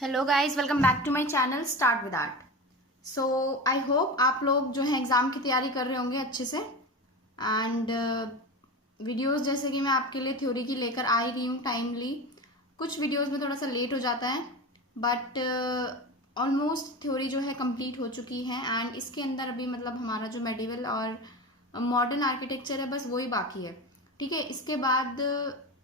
Hello guys, welcome back to my channel start with art. So I hope आप लोग जो है exam की तैयारी कर रहे होंगे अच्छे से। एंड वीडियोस जैसे कि मैं आपके लिए थ्योरी की लेकर आ ही रही हूँ टाइमली। कुछ वीडियोस में थोड़ा सा लेट हो जाता है, बट ऑलमोस्ट थ्योरी जो है कंप्लीट हो चुकी है। एंड इसके अंदर अभी मतलब हमारा जो मेडिवल और मॉडर्न आर्किटेक्चर है, बस वही बाकी है। ठीक है, इसके बाद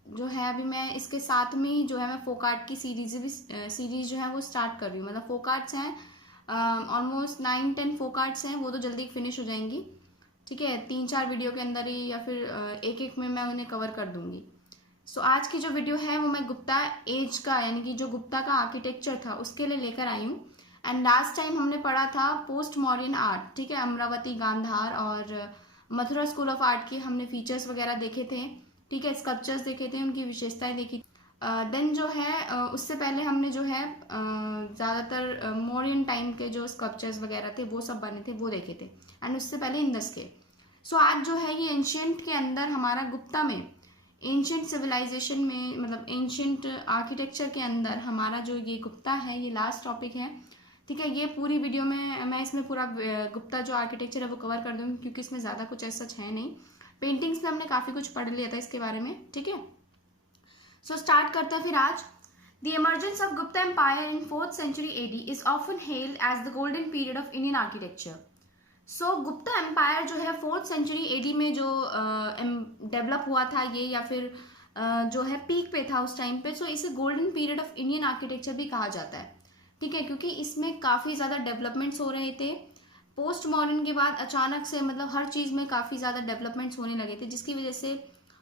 जो है अभी मैं इसके साथ में ही जो है मैं फोक आर्ट की सीरीज जो है वो स्टार्ट कर रही हूँ। मतलब फोक आर्ट्स हैं, ऑलमोस्ट 9-10 फोक आर्ट्स हैं, वो तो जल्दी फिनिश हो जाएंगी। ठीक है, 3-4 वीडियो के अंदर ही या फिर एक एक में मैं उन्हें कवर कर दूंगी। सो आज की जो वीडियो है वो मैं गुप्ता एज का, यानी कि जो गुप्ता का आर्किटेक्चर था उसके लिए लेकर आई हूँ। एंड लास्ट टाइम हमने पढ़ा था पोस्ट मॉडर्न आर्ट। ठीक है, अमरावती, गांधार और मथुरा स्कूल ऑफ आर्ट के हमने फीचर्स वगैरह देखे थे। ठीक है, स्कल्पचर्स देखे थे, उनकी विशेषताएं देखी। देन जो है उससे पहले हमने जो है ज़्यादातर मौर्यन टाइम के जो स्कल्पचर्स वगैरह थे वो सब बने थे, वो देखे थे। एंड उससे पहले इंदस के। सो आज जो है ये एंशियंट के अंदर हमारा गुप्ता में, एंशियंट सिविलाइजेशन में, मतलब एंशियंट आर्किटेक्चर के अंदर हमारा जो ये गुप्ता है ये लास्ट टॉपिक है। ठीक है, ये पूरी वीडियो में मैं इसमें पूरा गुप्ता जो आर्किटेक्चर है वो कवर कर दूंगी, क्योंकि इसमें ज़्यादा कुछ ऐसा सच है नहीं। पेंटिंग्स में हमने काफ़ी कुछ पढ़ लिया था इसके बारे में। ठीक है, सो स्टार्ट करते हैं फिर आज। The emergence of Gupta empire in 4th century AD is often held as the golden period of Indian architecture. So Gupta empire जो है 4th century AD में जो डेवलप हुआ था ये, या फिर जो है पीक पे था उस टाइम पे। सो इसे golden period of Indian architecture भी कहा जाता है। ठीक है, क्योंकि इसमें काफ़ी ज़्यादा डेवलपमेंट्स हो रहे थे। पोस्ट मॉडर्न के बाद अचानक से मतलब हर चीज़ में काफ़ी ज़्यादा डेवलपमेंट्स होने लगे थे, जिसकी वजह से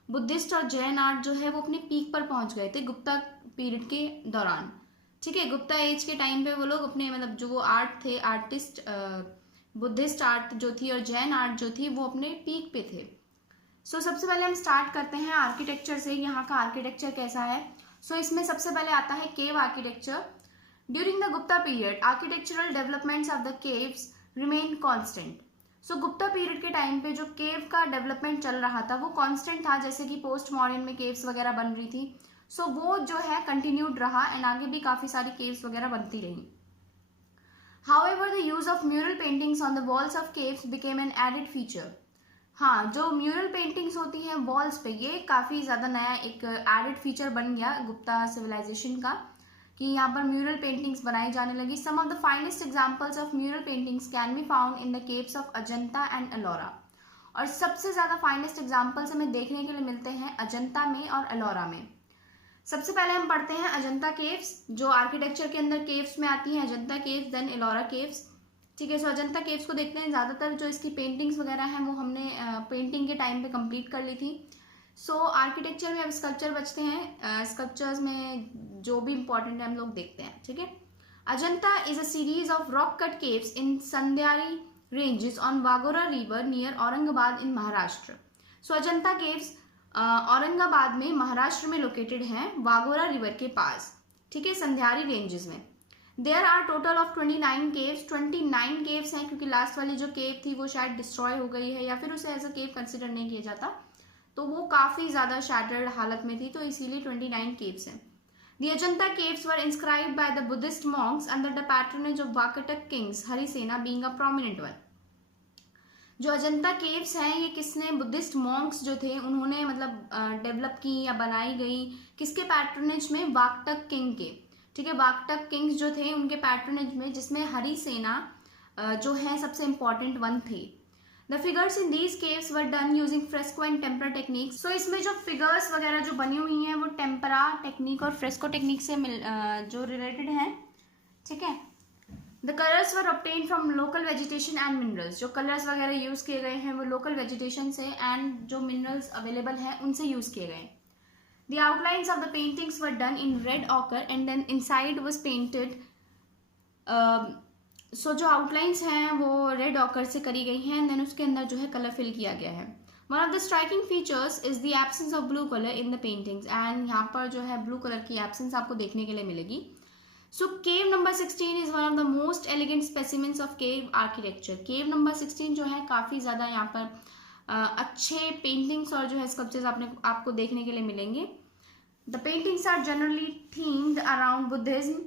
बुद्धिस्ट और जैन आर्ट जो है वो अपने पीक पर पहुंच गए थे गुप्ता पीरियड के दौरान। ठीक है, गुप्ता एज के टाइम पे वो लोग अपने मतलब जो वो आर्ट थे, आर्टिस्ट, बुद्धिस्ट आर्ट जो थी और जैन आर्ट जो थी वो अपने पीक पे थे। सो सबसे पहले हम स्टार्ट करते हैं आर्किटेक्चर से। यहाँ का आर्किटेक्चर कैसा है? सो इसमें सबसे पहले आता है cave architecture. During the Gupta period architectural developments of the caves remain constant. So Gupta period के टाइम पे जो केव का डेवलपमेंट चल रहा था वो कांस्टेंट था, जैसे कि पोस्ट मॉडर्न में केव्स वगैरह बन रही थी। सो वो जो है कंटिन्यूड रहा एंड आगे भी काफ़ी सारी केव्स वगैरह बनती रही। However, the use of mural paintings on the walls of caves became an added feature. हाँ, जो म्यूरल पेंटिंग्स होती हैं वॉल्स पे, ये काफ़ी ज़्यादा नया एक एडेड फीचर बन गया गुप्ता सिविलाइजेशन का, कि यहाँ पर म्यूरल पेंटिंग्स बनाई जाने लगी। Some of the finest examples of mural paintings can be found in the caves of Ajanta and Ellora. और सबसे ज़्यादा फाइनेस्ट एग्जांपल्स हमें देखने के लिए मिलते हैं अजंता में और एलोरा में। सबसे पहले हम पढ़ते हैं अजंता केव्स, जो आर्किटेक्चर के अंदर केव्स में आती हैं। Ajanta caves, then Ellora caves. ठीक है, सो अजंता केव्स को देखते हैं। ज़्यादातर जो इसकी पेंटिंग्स वगैरह हैं वो हमने पेंटिंग के टाइम पे कंप्लीट कर ली थी। सो आर्किटेक्चर में अब स्कल्पचर बचते हैं। स्कल्पचर्स में जो भी इंपॉर्टेंट है हम लोग देखते हैं। ठीक है, Ajanta is a series of rock cut caves in Sahyadri ranges on Waghora river near Aurangabad in Maharashtra. So Ajanta caves Aurangabad में, महाराष्ट्र में लोकेटेड हैं, वागोरा रिवर के पास। ठीक है, संध्यारी रेंजेस में। There are total of 29 caves. 29 caves हैं, क्योंकि लास्ट वाली जो केव थी वो शायद डिस्ट्रॉय हो गई है, या फिर उसे एज अ केव कंसिडर नहीं किया जाता, तो वो काफ़ी ज़्यादा शैटर्ड हालत में थी, तो इसीलिए 29 केव्स हैं। The Ajanta caves were inscribed by the Buddhist monks under the patronage of Vakatak kings, Harisena being a prominent one. जो अजंता केव्स हैं ये किसने, बुद्धिस्ट मॉन्क्स जो थे उन्होंने मतलब डेवलप की या बनाई गई, किसके पैट्रोनेज में? वाकटक किंग के। ठीक है, वाकटक किंग्स जो थे उनके पैट्रोनेज में, जिसमें हरिसेना जो है सबसे इंपॉर्टेंट वन थे। The figures in these caves were done using fresco and tempera techniques. So इसमें जो फिगर्स वगैरह जो बनी हुई हैं वो टेम्परा टेक्निक और फ्रेस्को टेक्निक से जो रिलेटेड हैं। ठीक है, the colours were obtain from local vegetation and minerals. जो कलर्स वगैरह यूज किए गए हैं वो लोकल वेजिटेशन से एंड जो मिनरल्स अवेलेबल हैं उनसे यूज किए गए। The outlines of the paintings were done in red ochre and then inside was painted. So जो आउटलाइंस हैं वो रेड ऑकर से करी गई हैं एंड देन उसके अंदर जो है कलर फिल किया गया है। One of the striking features is the absence of blue colour in the paintings. And यहाँ पर जो है ब्लू कलर की एब्सेंस आपको देखने के लिए मिलेगी। So cave number 16 is one of the most elegant specimens of cave architecture. Cave number 16 जो है काफ़ी ज़्यादा यहाँ पर अच्छे पेंटिंग्स और जो है स्कल्पचर्स आपको देखने के लिए मिलेंगे। The paintings are generally themed around Buddhism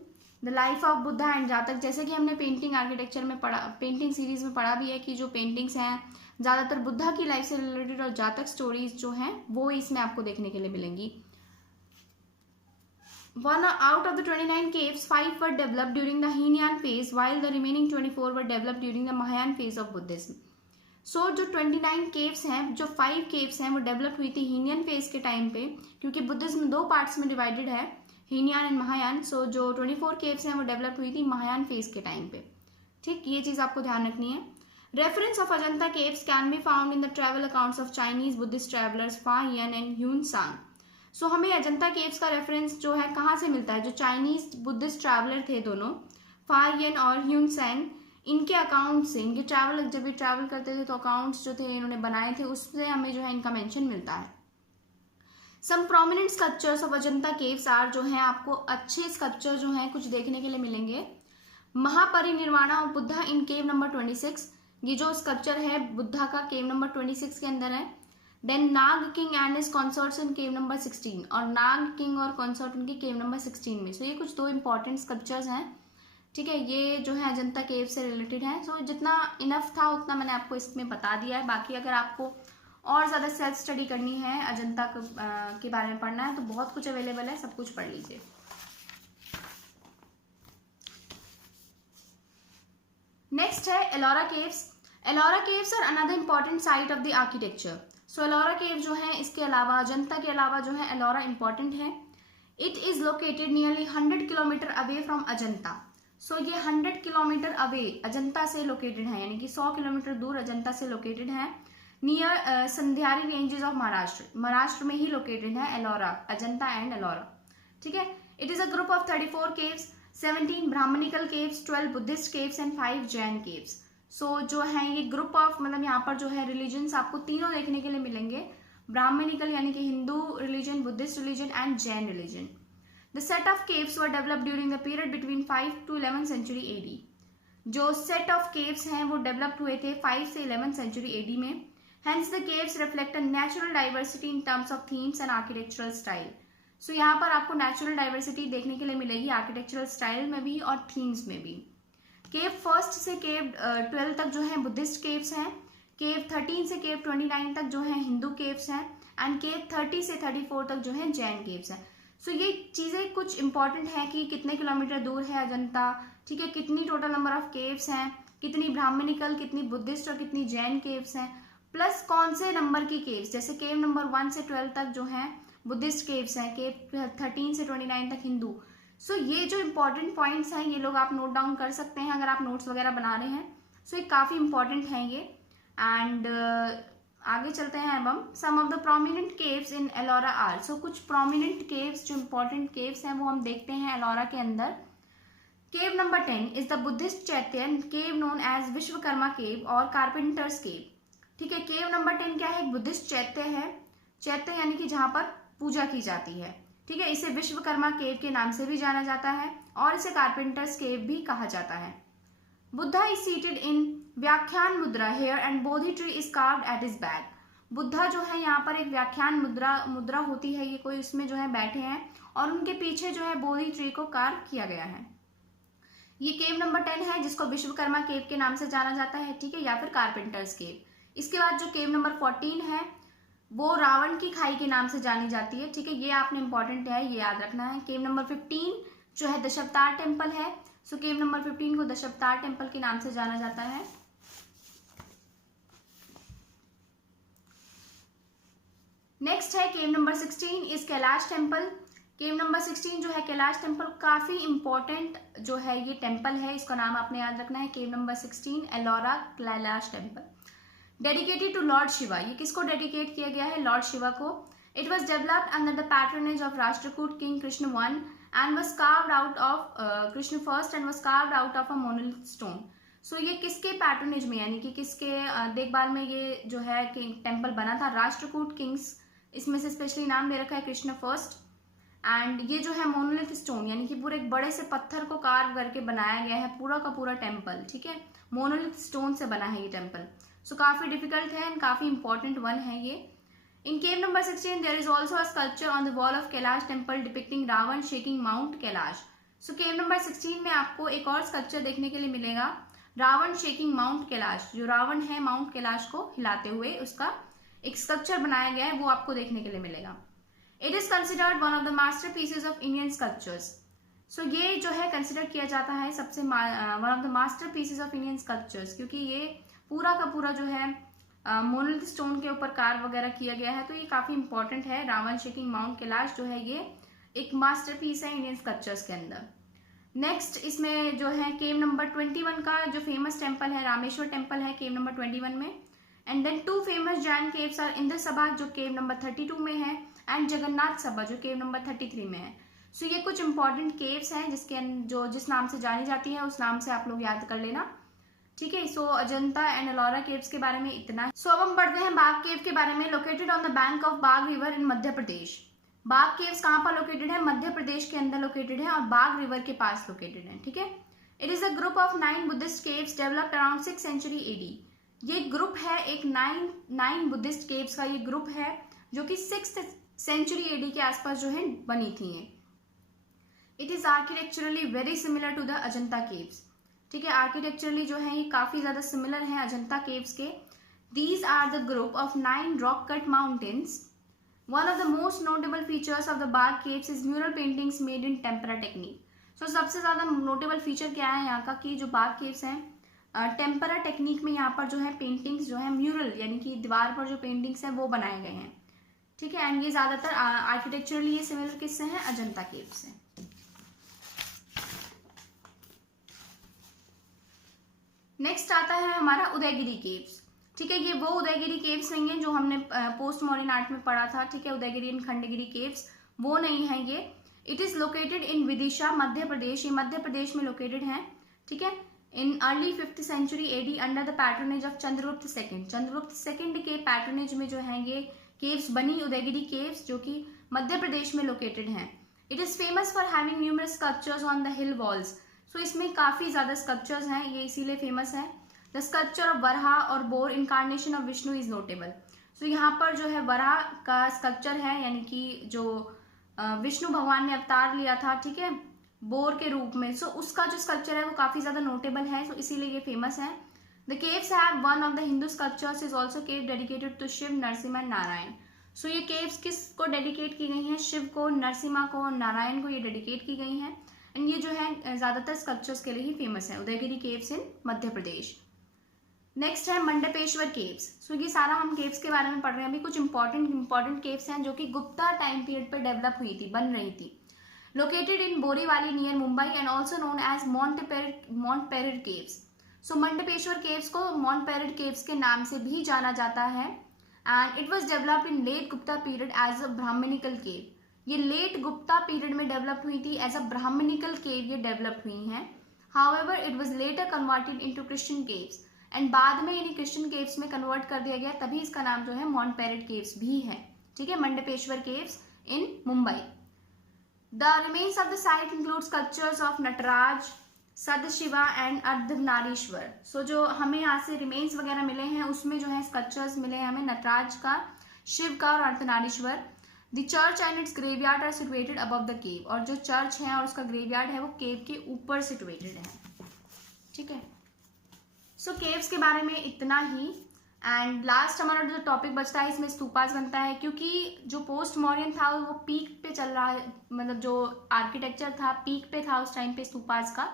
the life of Buddha and जातक, जैसे कि हमने पेंटिंग आर्किटेक्चर में पढ़ा, पेंटिंग सीरीज में पढ़ा भी है कि जो पेंटिंग्स हैं ज़्यादातर बुद्धा की लाइफ से रिलेटेड और जातक स्टोरीज जो हैं वो इसमें आपको देखने के लिए मिलेंगी। One out of the 29 caves, 5 were developed during the Heian phase, while the remaining 24 were developed during the Mahayan phase of Buddhism. So जो 29 caves हैं, जो 5 caves हैं वो डेवलप हुई थी हीनियन फेज के टाइम पे, क्योंकि बुद्धिज्म 2 पार्ट्स में डिवाइडेड है, हीनियन एंड महायान। सो जो 24 caves हैं वो डेवलप हुई थी महायान फेज के टाइम पे। ठीक, ये चीज़ आपको ध्यान रखनी है। Reference of Ajanta caves can be found in the travel accounts of Chinese Buddhist travellers फा हियन एंड ह्यून सांग। सो हमें अजंता केव्स का रेफरेंस जो है कहाँ से मिलता है? जो चाइनीज बुद्धिस्ट ट्रैवलर थे दोनों, फा हियन और ह्यून सैंग, इनके अकाउंट से, इनके ट्रैवल, जब ये ट्रैवल करते थे तो अकाउंट्स जो थे इन्होंने बनाए थे, उससे हमें जो है इनका मेंशन मिलता है। Some prominent sculptures of Ajanta caves are, जो है आपको अच्छे स्कल्पचर जो हैं कुछ देखने के लिए मिलेंगे। Mahaparinirvana of Buddha in cave number 26, ये जो स्कल्पचर है बुद्धा का केव नंबर 26 के अंदर है। Then Naga king and his consorts in cave number 16, और नाग किंग और कॉन्सोर्ट उनके केव नंबर 16 में। सो ये कुछ 2 इंपॉर्टेंट स्कल्पचर्स हैं। ठीक है, ये जो है अजंता केव से रिलेटेड है। सो जितना इनफ था उतना मैंने आपको इसमें बता दिया है। बाकी अगर आपको और ज़्यादा सेल्फ स्टडी करनी है, अजंता के बारे में पढ़ना है, तो बहुत कुछ अवेलेबल है, सब कुछ पढ़ लीजिए। नेक्स्ट है Ellora caves. Ellora caves are another important site of the architecture. So Ellora cave जो है, इसके अलावा अजंता के अलावा जो है एलोरा इंपॉर्टेंट है। It is located nearly 100 kilometre away from Ajanta. So ये 100 किलोमीटर अवे अजंता से लोकेटेड है, यानी कि 100 किलोमीटर दूर अजंता से लोकेटेड है। Near Sahyadri ranges of Maharashtra, Maharashtra में ही लोकेटेड है एलोरा, अजंता एंड एलोरा। ठीक है, it is a group of 34 caves, 17 Brahmanical caves, 12 Buddhist caves and 5 Jain caves. So जो है ये ग्रुप ऑफ, मतलब यहाँ पर जो है रिलीजन्स आपको तीनों देखने के लिए मिलेंगे, ब्राह्मणिकल यानी कि Hindu religion, Buddhist religion and Jain religion. The set of caves were developed during the period between 5 to 11th century AD. जो सेट ऑफ केव्स हैं वो डेवलप्ड हुए थे 5 से 11th सेंचुरी एडी में। Hence the caves reflect a natural diversity in terms of themes and architectural style. So यहाँ पर आपको नेचुरल डाइवर्सिटी देखने के लिए मिलेगी आर्किटेक्चरल स्टाइल में भी और थीम्स में भी। केव 1 से केव 12 तक जो है बुद्धिस्ट केव्स हैं, केव 13 से केव 29 तक जो है हिंदू केव्स हैं, एंड केव 30 से 34 तक जो है जैन केव्स हैं। सो ये चीज़ें कुछ इंपॉर्टेंट है कि कितने किलोमीटर दूर है अजंता, ठीक है, कितनी टोटल नंबर ऑफ केव्स हैं, कितनी ब्राह्मणिकल, कितनी बुद्धिस्ट और कितनी जैन केव्स हैं, प्लस कौन से नंबर की केव्स, जैसे केव नंबर 1 से 12 तक जो है बुद्धिस्ट केव्स हैं, केव 13 से 29 तक हिंदू। सो ये जो इंपॉर्टेंट पॉइंट्स हैं ये लोग आप नोट डाउन कर सकते हैं अगर आप नोट्स वगैरह बना रहे हैं। सो ये काफ़ी इंपॉर्टेंट हैं ये। एंड आगे चलते हैं अब हम। Some of the prominent caves in Ellora are. So कुछ प्रोमिनेंट केव्स जो इंपॉर्टेंट केव्स हैं वो हम देखते हैं एलोरा के अंदर। Cave number 10 is the Buddhist chaitya cave known as Vishwakarma cave और कारपेंटर्स केव। ठीक है, केव नंबर 10 क्या है? एक बुद्धिस्ट चैत्य है, चैत्य यानी कि जहां पर पूजा की जाती है। ठीक है, इसे विश्वकर्मा केव के नाम से भी जाना जाता है और इसे कारपेंटर्स केव भी कहा जाता है। Buddha is seated in vyakhyana mudra here and Bodhi tree is carved at his back. Buddha जो है यहाँ पर एक व्याख्यान मुद्रा होती है, ये कोई उसमें जो है बैठे हैं और उनके पीछे जो है बोधि ट्री को कार्व किया गया है। ये केव नंबर 10 है जिसको विश्वकर्मा केव के नाम से जाना जाता है, ठीक है, या फिर कारपेंटर्स केव। इसके बाद जो केव नंबर 14 है वो रावण की खाई के नाम से जानी जाती है। ठीक है, ये आपने इंपॉर्टेंट है, ये याद रखना है। केव नंबर 15 जो है दशावतार टेम्पल है। सो केव नंबर 15 को दशावतार टेम्पल के नाम से जाना जाता है। नेक्स्ट है cave number 16 is Kailash temple. Cave number 16 जो है कैलाश टेम्पल, काफी इंपॉर्टेंट जो है ये टेम्पल है, इसका नाम आपने याद रखना है। Cave number 16 Ellora Kailash temple, dedicated to lord Shiva. ये किसको डेडिकेट किया गया है? लॉर्ड शिवा को। It was developed under the patronage of Rashtrakuta king Krishna I and was carved out of Krishna first and was carved out of a monolith stone. So ये किसके patronage में, यानी कि किसके देखभाल में ये जो है टेम्पल बना था? राष्ट्रकूट किंग्स, इसमें से स्पेशली नाम दे रखा है कृष्ण फर्स्ट। एंड ये जो है मोनोलिथ स्टोन यानी कि पूरे एक बड़े से पत्थर को कार्व करके बनाया गया है पूरा का पूरा टेम्पल। ठीक है, मोनोलिथ स्टोन से बना है ये टेम्पल। सो काफी डिफिकल्ट है एंड काफी इंपॉर्टेंट वन है ये। In cave number 16 there is also a sculpture on the wall of Kailash temple depicting Ravana shaking mount Kailash. So cave number 16 में आपको एक और स्कल्पचर देखने के लिए मिलेगा, रावण शेकिंग माउंट कैलाश। जो रावण है माउंट कैलाश को हिलाते हुए उसका एक स्कल्पचर बनाया गया है, वो आपको देखने के लिए मिलेगा। It is considered one of the master pieces of Indian sculptures. So ये जो है कंसिडर किया जाता है सबसे one of the master pieces of Indian sculptures, क्योंकि ये पूरा का पूरा जो है मोनोलिथ स्टोन के ऊपर कार्व वगैरह किया गया है, तो ये काफी इंपॉर्टेंट है। रावण शेकिंग माउंट कैलाश जो है ये एक मास्टरपीस है इंडियन स्कल्पचर्स के अंदर। नेक्स्ट इसमें जो है केव नंबर 21 का जो फेमस टेम्पल है, रामेश्वर टेम्पल है केव नंबर 21 में। And then 2 famous Jain caves are Indra Sabha जो केव नंबर 32 में है, एंड जगन्नाथ सभा जो केव नंबर 33 में है। सो ये कुछ इंपॉर्टेंट केव्स हैं जिस नाम से जानी जाती है उस नाम से आप लोग याद कर लेना, ठीक है। सो अजंता एंड एलोरा केव्स के बारे में इतना। सो अब हम बढ़ते हैं बाघ केव के बारे में। Located on the bank of बाघ रिवर इन मध्य प्रदेश। बाघ केव्स कहाँ पर लोकेटेड है? मध्य प्रदेश के अंदर लोकेटेड है और बाघ रिवर के पास लोकेटेड है, ठीक है। It is a group of 9 Buddhist caves developed around 6th century AD। ये ग्रुप है एक 9 बुद्धिस्ट केव्स का ये ग्रुप है जो कि 6th सेंचुरी AD के आसपास जो है बनी थी। It is architecturally very similar to the Ajanta caves, ठीक है। आर्किटेक्चरली जो है ये काफी ज्यादा सिमिलर है अजंता केव्स के। These are the group of 9 rock cut mountains. One of the most notable features of the Bagh caves is mural paintings made in tempera technique. So सबसे ज्यादा नोटेबल फीचर क्या है यहाँ का कि जो बाघ केव्स हैं टेम्परा टेक्निक में यहाँ पर जो है पेंटिंग्स जो है म्यूरल यानी कि दीवार पर जो पेंटिंग्स हैं वो बनाए गए हैं, ठीक है। एंड ये ज्यादातर आर्किटेक्चरली ये सिमिलर किससे हैं? अजंता केव्स से। नेक्स्ट आता है हमारा उदयगिरी केव्स, ठीक है। ये वो उदयगिरी केव्स नहीं है जो हमने पोस्ट मॉडर्न आर्ट में पढ़ा था, ठीक है। उदयगिरी एंड खंडगिरी केव्स वो नहीं है ये। It is located in Vidisha Madhya Pradesh. ये मध्य प्रदेश में लोकेटेड है, ठीक है। In early 5th century AD under the patronage of Chandragupta second. Chandragupta second के पैट्रोनेज में जो है ये केव्स बनी, उदयगिरी केव्स, जो कि मध्य प्रदेश में लोकेटेड हैं। It is famous for having numerous sculptures on the hill walls. So इसमें काफी ज्यादा स्कल्पचर्स हैं, ये इसीलिए फेमस है। द स्कल्पचर ऑफ वराह और boar incarnation of Vishnu is notable. So यहाँ पर जो है वराह का स्कल्पचर है, यानी कि जो विष्णु भगवान ने अवतार लिया था, ठीक है, बोर के रूप में। सो उसका जो स्कल्पचर है वो काफी ज्यादा नोटेबल है, सो इसीलिए ये फेमस है। The caves have one of the Hindu sculptures is also cave dedicated to Shiva, Narasimha and Narayana. So ये केव्स किसको डेडिकेट की गई हैं? शिव को, नरसिम्हा को और नारायण को ये डेडिकेट की गई हैं। एंड ये जो है ज्यादातर स्कल्पचर्स के लिए ही फेमस है, Udayagiri caves in Madhya Pradesh. Next है मंडपेश्वर केव्स। सो ये सारा हम केव्स के बारे में पढ़ रहे हैं। अभी कुछ इंपॉर्टेंट केव्स हैं जो कि गुप्ता टाइम पीरियड पर डेवलप हुई थी, बन रही थी। Located in Borivali near Mumbai and also known as Montpezir caves. So Mandapeshwar caves को मोंटपेरिड केव्स के नाम से भी जाना जाता है। And it was developed in late Gupta period as a Brahmanical cave. ये लेट गुप्ता पीरियड में डेवलप हुई थी, एज अ ब्राह्मणिकल केव ये डेवलप हुई हैं। However it was later converted into Christian caves. And बाद में इन्हीं क्रिश्चियन केव्स में कन्वर्ट कर दिया गया, तभी इसका नाम जो है मोंटपेरिड केव्स भी है, ठीक है। Mandapeshwar caves in Mumbai. The remains of the site include sculptures of Nataraja, Sadashiva and Ardhanarishvara. So जो हमें यहाँ से रिमेन्स वगैरह मिले हैं उसमें जो है स्कल्पचर्स मिले हैं हमें नटराज का, शिव का और Ardhanarishvara. The church and its graveyard are situated above the cave. और जो चर्च है और उसका ग्रेवयार्ड है वो केव के ऊपर सिचुएटेड है, ठीक है। सो केव्स के बारे में इतना ही। एंड लास्ट हमारा जो टॉपिक बचता है इसमें स्तूपास बनता है, क्योंकि जो पोस्ट मॉडर्न था वो पीक पे चल रहा है, मतलब जो आर्किटेक्चर था पीक पे था उस टाइम पे स्तूपास का,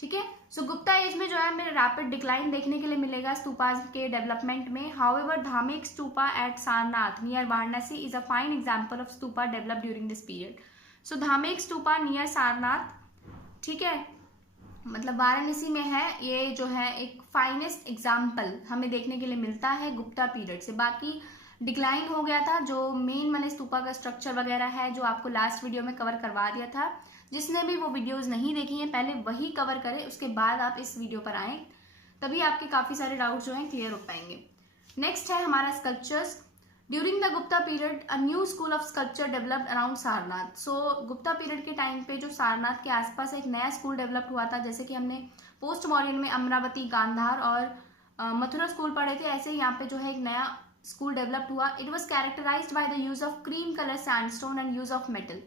ठीक है। सो गुप्ता एज में जो है हमें रैपिड डिक्लाइन देखने के लिए मिलेगा स्तूपास के डेवलपमेंट में। However Dhamek stupa at Sarnath near Varanasi is a fine example of stupa develop during this period. So Dhamek stupa near Sarnath, ठीक है, मतलब वाराणसी में है, ये जो है एक फाइनेस्ट एग्जाम्पल हमें देखने के लिए मिलता है गुप्ता पीरियड से। बाकी डिक्लाइन हो गया था, जो मेन मैंने स्तूपा का स्ट्रक्चर वगैरह है जो आपको लास्ट वीडियो में कवर करवा दिया था। जिसने भी वो वीडियोस नहीं देखी हैं पहले वही कवर करें, उसके बाद आप इस वीडियो पर आएँ, तभी आपके काफ़ी सारे डाउट्स जो हैं क्लियर हो पाएंगे। नेक्स्ट है हमारा sculptures. During the Gupta period a new school of sculpture developed around Sarnath. So Gupta period के टाइम पे जो सारनाथ के आसपास एक नया स्कूल डेवलप हुआ था, जैसे कि हमने पोस्ट मॉडर्न में अमरावती, गांधार और मथुरा स्कूल पढ़े थे, ऐसे यहाँ पे जो है एक नया स्कूल डेवलप्ड हुआ। It was characterised by the use of cream colour sandstone and use of metal.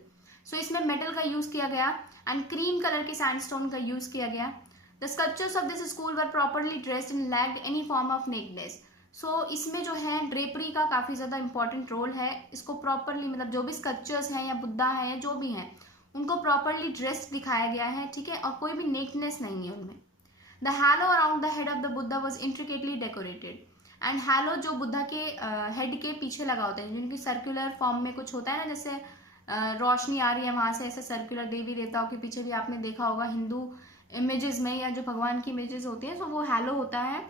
So इसमें मेटल का यूज किया गया एंड क्रीम कलर के सैंडस्टोन का यूज किया गया। The sculptures of this school were properly dressed and lacked any form of nakedness. So इसमें जो है ड्रेपरी का काफी ज्यादा इंपॉर्टेंट रोल है। इसको प्रॉपरली मतलब जो भी स्कल्पचर्स हैं या बुद्धा है या जो भी हैं उनको प्रॉपरली ड्रेस्ड दिखाया गया है, ठीक है, और कोई भी नेकनेस नहीं है उनमें। The hello around the head of the Buddha was intricately decorated and hello जो बुद्धा के हेड के पीछे लगा होता है, जिनकी सर्कुलर फॉर्म में कुछ होता है ना, जैसे रोशनी आ रही है वहां से ऐसे सर्कुलर देवी देवताओं के पीछे भी आपने देखा होगा हिंदू इमेजेस में या जो भगवान की इमेजेस होती हैं, तो वो हैलो होता है।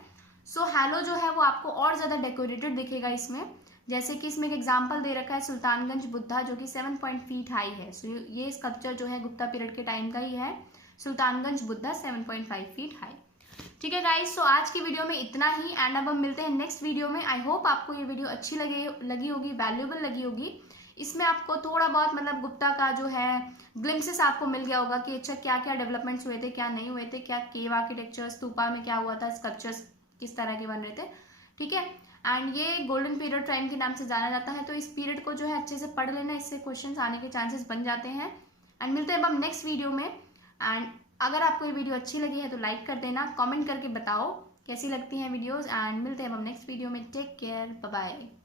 सो हैलो जो है वो आपको और ज्यादा डेकोरेटेड दिखेगा इसमें। जैसे कि इसमें एक एग्जांपल दे रखा है सुल्तानगंज बुद्धा जो कि 7 फीट हाई है। सो ये स्कल्पचर जो है गुप्ता पीरियड के टाइम का ही है, सुल्तानगंज बुद्धा 7.5 फीट हाई। ठीक है गाइस, सो आज की वीडियो में इतना ही एंड अब हम मिलते हैं नेक्स्ट वीडियो में। आई होप आपको ये वीडियो अच्छी लगी होगी, वैल्यूएबल लगी होगी। इसमें आपको थोड़ा बहुत मतलब गुप्ता का जो है ग्लिम्सेस आपको मिल गया होगा कि अच्छा क्या क्या डेवलपमेंट्स हुए थे, क्या नहीं हुए थे, क्या केव आर्किटेक्चर स्तूपा में क्या हुआ था, स्कल्पचर्स किस तरह के बन रहे थे, ठीक है। एंड ये गोल्डन पीरियड टाइम के नाम से जाना जाता है, तो इस पीरियड को जो है अच्छे से पढ़ लेना, इससे क्वेश्चंस आने के चांसेस बन जाते हैं। एंड मिलते हैं अब हम नेक्स्ट वीडियो में। एंड अगर आपको ये वीडियो अच्छी लगी है तो लाइक कर देना, कमेंट करके बताओ कैसी लगती हैं वीडियोस, एंड मिलते हैं अब हम नेक्स्ट वीडियो में। Take care, bye bye.